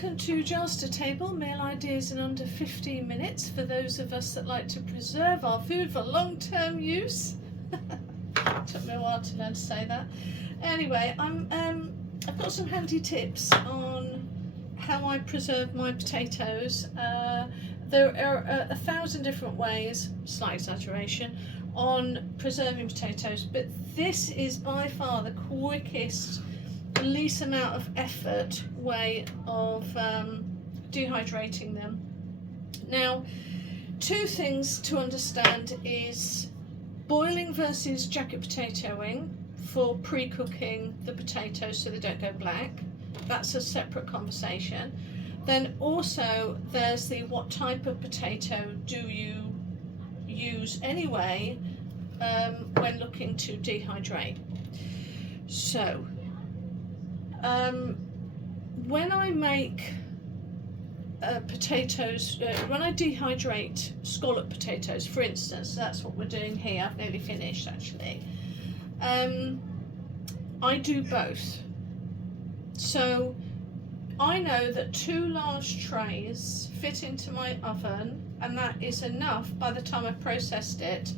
welcome to Jars to Table, meal ideas in under 15 minutes for those of us that like to preserve our food for long-term use. Took me a while to learn to say that. Anyway, I've got some handy tips on how I preserve my potatoes. There are 1,000 different ways, slight exaggeration, on preserving potatoes, but this is by far the quickest, least amount of effort way of dehydrating them. Now, two things to understand is boiling versus jacket potatoing for pre-cooking the potatoes so they don't go black. That's a separate conversation. Then also there's the what type of potato do you use anyway when looking to dehydrate. So when I make potatoes, when I dehydrate scallop potatoes, for instance, that's what we're doing here. I've nearly finished actually. I do both. So I know that 2 large trays fit into my oven, and that is enough by the time I've processed it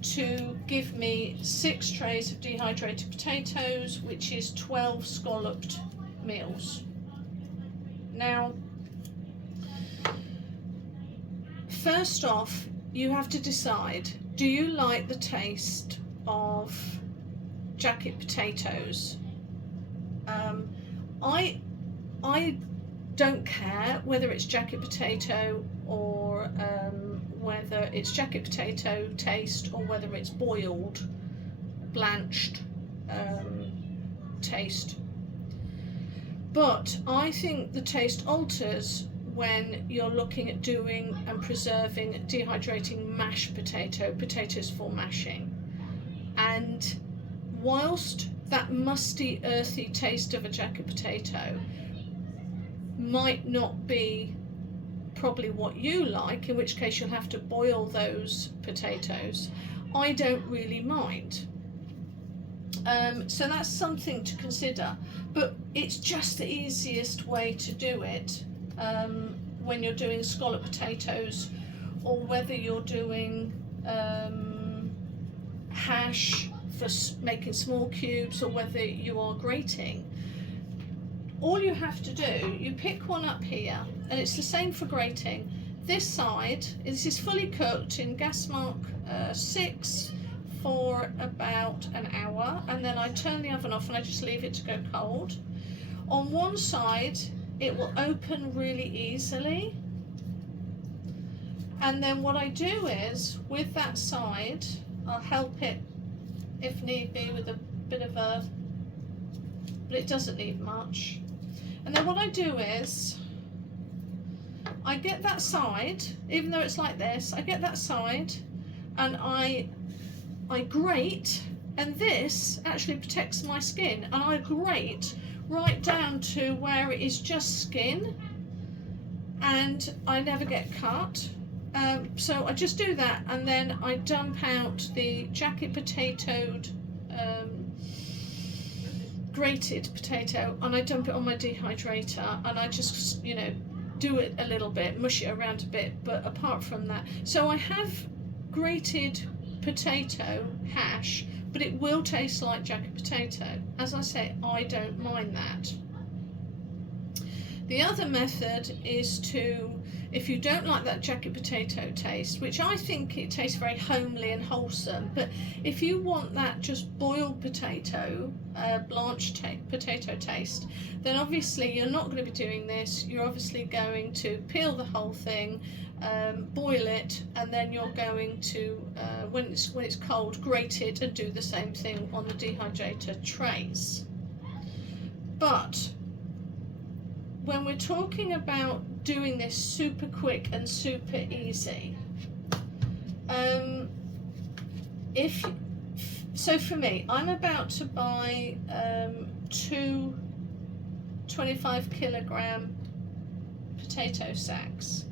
to give me 6 trays of dehydrated potatoes, which is 12 scalloped meals. Now, first off, you have to decide, do you like the taste of jacket potatoes? I don't care whether it's jacket potato or whether it's jacket potato taste or whether it's boiled, blanched taste. But I think the taste alters when you're looking at doing and preserving dehydrating mashed potatoes for mashing. And whilst that musty, earthy taste of a jacket potato might not be probably what you like, in which case you'll have to boil those potatoes, I don't really mind. So that's something to consider, but it's just the easiest way to do it when you're doing scallop potatoes, or whether you're doing hash for making small cubes, or whether you are grating. All you have to do, you pick one up here, and it's the same for grating. This side, this is fully cooked in gas mark 6 for about an hour, and then I turn the oven off and I just leave it to go cold. On one side it will open really easily, and then what I do is with that side I'll help it if need be with a bit of a, but it doesn't need much. And then what I do is I get that side, even though it's like this, I get that side and I grate, and this actually protects my skin, and I grate right down to where it is just skin and I never get cut. So I just do that, and then I dump out the jacket potatoed grated potato, and I dump it on my dehydrator, and I just, you know, do it a little bit, mush it around a bit, but apart from that, so I have grated potato hash, but it will taste like jacket potato. As I say, I don't mind that. The other method is to, if you don't like that jacket potato taste, which I think it tastes very homely and wholesome, but if you want that just boiled potato, blanched potato taste, then obviously you're not going to be doing this. You're obviously going to peel the whole thing, boil it, and then you're going to, when it's cold, grate it and do the same thing on the dehydrator trays. But when we're talking about doing this super quick and super easy, so for me, I'm about to buy 2 25 kilogram potato sacks,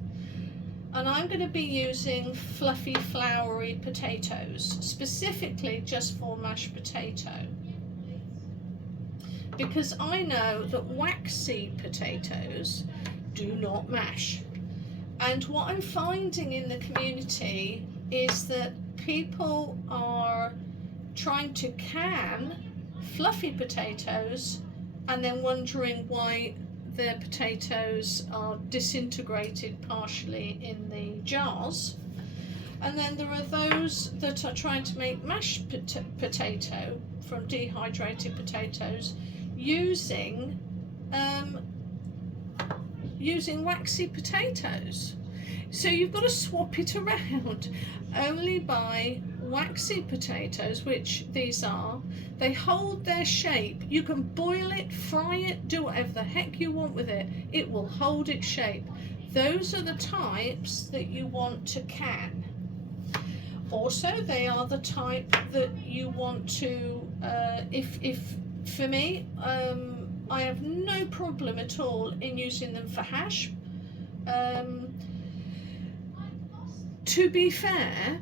and I'm going to be using fluffy, floury potatoes, specifically just for mashed potato. because I know that waxy potatoes do not mash. And what I'm finding in the community is that people are trying to can fluffy potatoes and then wondering why their potatoes are disintegrated partially in the jars. And then there are those that are trying to make mashed potato from dehydrated potatoes using using waxy potatoes. So you've got to swap it around. Only buy waxy potatoes, which these are. They hold their shape. You can boil it, fry it, do whatever the heck you want with it. It will hold its shape. Those are the types that you want to can. Also, they are the type that you want to, if for me, I have no problem at all in using them for hash. To be fair,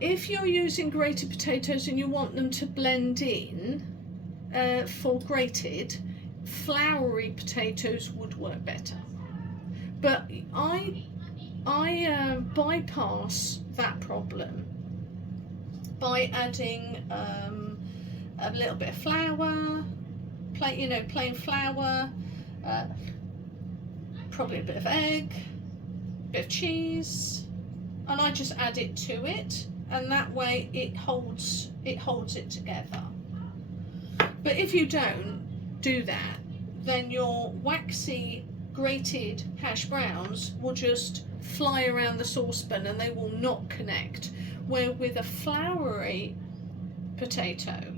if you're using grated potatoes and you want them to blend in for grated, floury potatoes would work better. But I bypass that problem by adding a little bit of flour, plain flour, probably a bit of egg, a bit of cheese, and I just add it to it, and that way it holds it together. But if you don't do that, then your waxy grated hash browns will just fly around the saucepan and they will not connect. Where with a floury potato,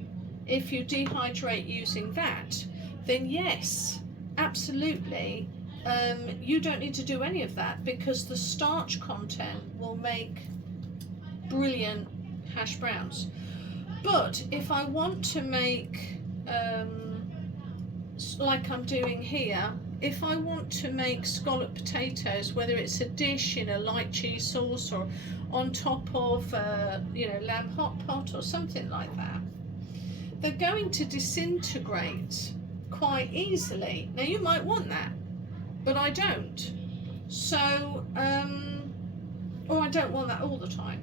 if you dehydrate using that, then yes, absolutely, you don't need to do any of that, because the starch content will make brilliant hash browns. But if I want to make, like I'm doing here, if I want to make scallop potatoes, whether it's a dish in a light cheese sauce or on top of lamb hot pot or something like that, they're going to disintegrate quite easily. Now you might want that, but I don't. So, or I don't want that all the time.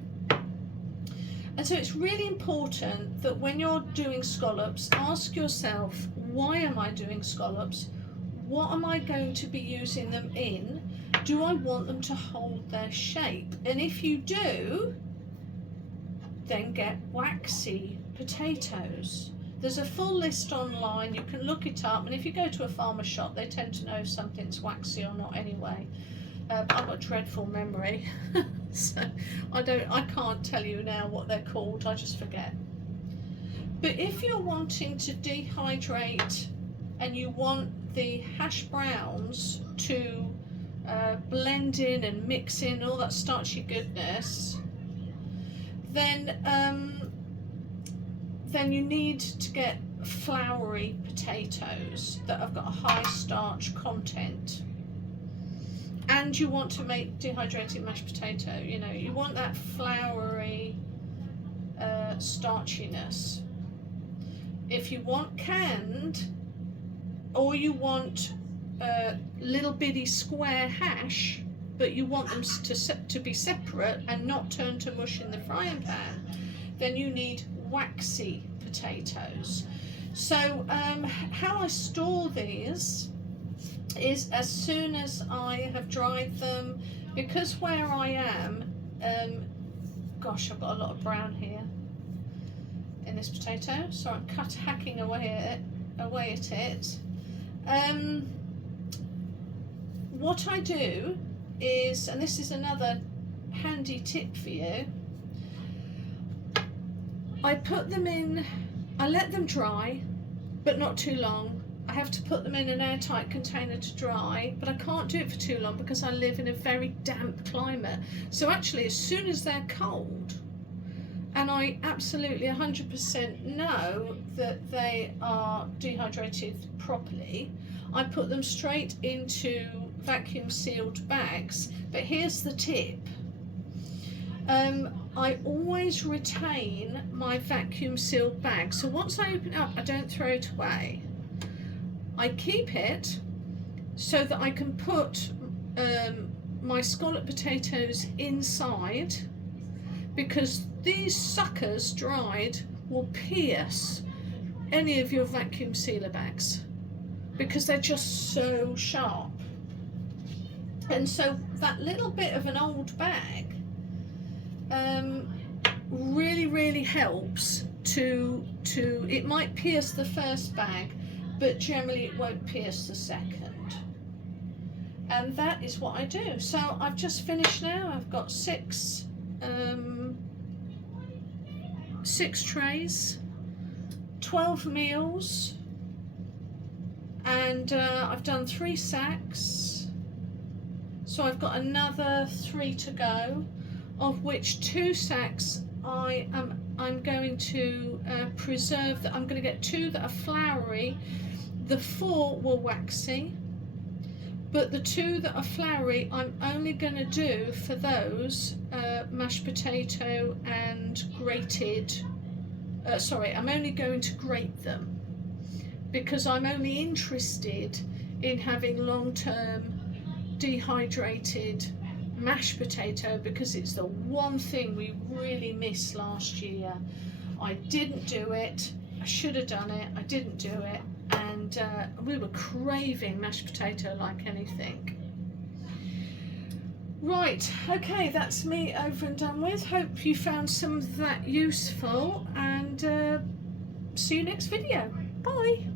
And so it's really important that when you're doing scallops, ask yourself, why am I doing scallops? What am I going to be using them in? Do I want them to hold their shape? And if you do, then get waxy potatoes. There's a full list online, you can look it up, and if you go to a farmer shop, they tend to know if something's waxy or not anyway. I've got dreadful memory, so I can't tell you now what they're called, I just forget. But if you're wanting to dehydrate and you want the hash browns to blend in and mix in all that starchy goodness, then you need to get floury potatoes that have got a high starch content. And you want to make dehydrated mashed potato, you want that floury starchiness. If you want canned, or you want little bitty square hash, but you want them to be separate and not turn to mush in the frying pan, then you need waxy potatoes. So how I store these is as soon as I have dried them, because where I am, gosh, I've got a lot of brown here in this potato, so I'm hacking away at it. What I do is, and this is another handy tip for you, I put them in, I let them dry, but not too long. I have to put them in an airtight container to dry, but I can't do it for too long because I live in a very damp climate. So actually, as soon as they're cold, and I absolutely 100% know that they are dehydrated properly, I put them straight into vacuum sealed bags. But here's the tip. I always retain my vacuum sealed bag, so once I open it up, I don't throw it away. I keep it so that I can put my scallop potatoes inside, because these suckers dried will pierce any of your vacuum sealer bags because they're just so sharp. And so that little bit of an old bag really helps to it might pierce the first bag, but generally it won't pierce the second. And that is what I do. So I've just finished now. I've got six trays, 12 meals, and I've done 3 sacks, so I've got another 3 to go, of which 2 sacks I'm going to preserve. That I'm going to get 2 that are floury. The 4 were waxy, but the 2 that are floury I'm only going to do for those mashed potato and grated, I'm only going to grate them, because I'm only interested in having long-term dehydrated mashed potato, because it's the one thing we really missed last year. I didn't do it. I should have done it. I didn't do it, and we were craving mashed potato like anything. Right, okay, that's me over and done with. Hope you found some of that useful, and see you next video. Bye.